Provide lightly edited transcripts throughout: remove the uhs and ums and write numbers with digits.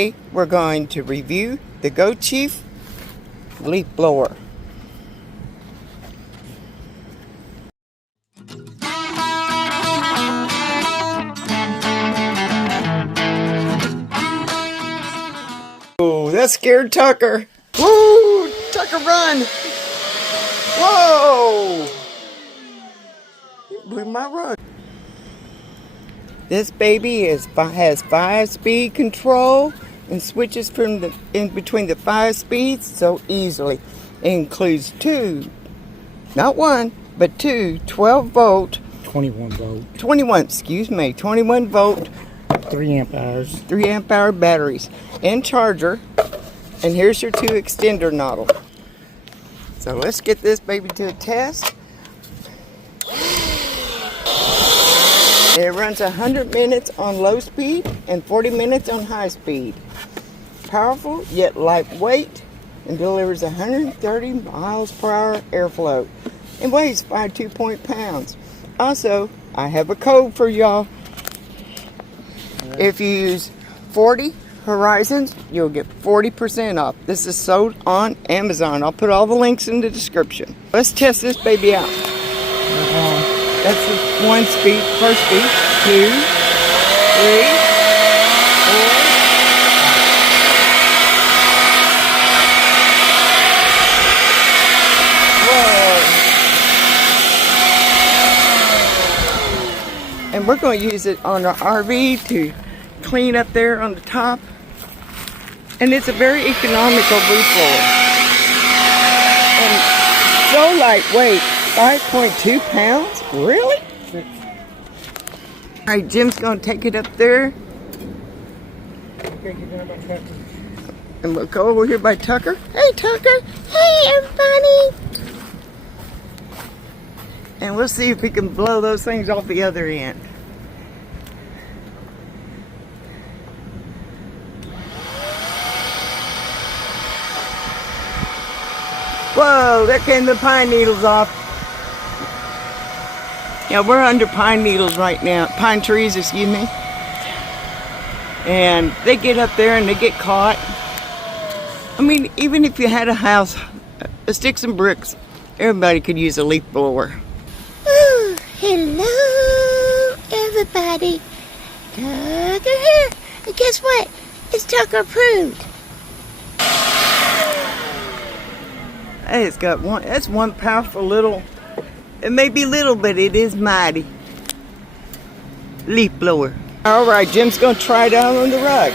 Today we're going to review the Gochifix leaf blower. Oh, that scared Tucker. Woo! Tucker, run! Whoa! You blew my rug. This baby has 5-speed control and switches from in between the 5 speeds so easily. It includes not one, but two 21 volt, 3 amp hours, 3 amp hour batteries and charger. And here's your 2 extender nozzle. So let's get this baby to a test. It runs 100 minutes on low speed and 40 minutes on high speed. Powerful yet lightweight and delivers 130 miles per hour airflow and weighs 5.2 pounds. Also, I have a code for y'all. If you use 40 Horizons, you'll get 40% off. This is sold on Amazon. I'll put all the links in the description. Let's test this baby out. That's the 1 speed, first speed, 2, 3, 4. Whoa. And we're going to use it on our RV to clean up there on the top. And it's a very economical roof blower. And so lightweight. 5.2 pounds? Really? Alright, Jim's going to take it up there. And we'll go over here by Tucker. Hey, Tucker. Hey, everybody. And we'll see if we can blow those things off the other end. Whoa, there came the pine needles off. Yeah, we're under pine needles right now. Pine trees, excuse me. And they get up there and they get caught. I mean, even if you had a house, sticks and bricks, everybody could use a leaf blower. Oh, hello, everybody. Tucker here. And guess what? It's Tucker approved. Hey, it's got one. That's one powerful little. It may be little, but it is mighty. Leaf blower. All right, Jim's gonna try it out on the rug.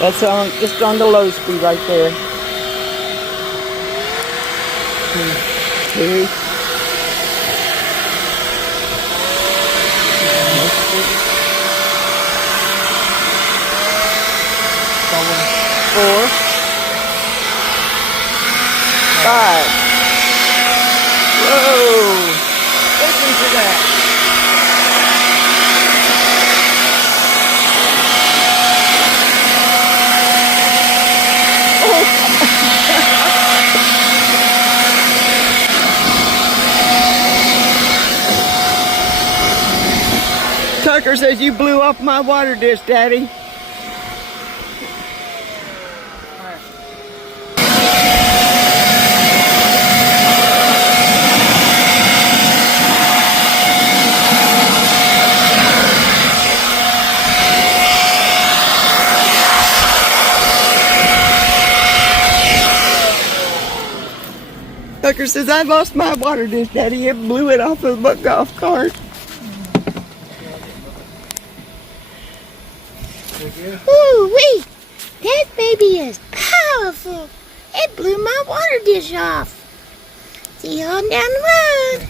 That's on, just on the low speed right there. 2. 4. 5. Whoa! Listen to that. Oh. Tucker says you blew off my water dish, Daddy. Tucker says, I lost my water dish, Daddy. It blew it off of the golf cart. Ooh-wee! That baby is powerful. It blew my water dish off. See you on down the road.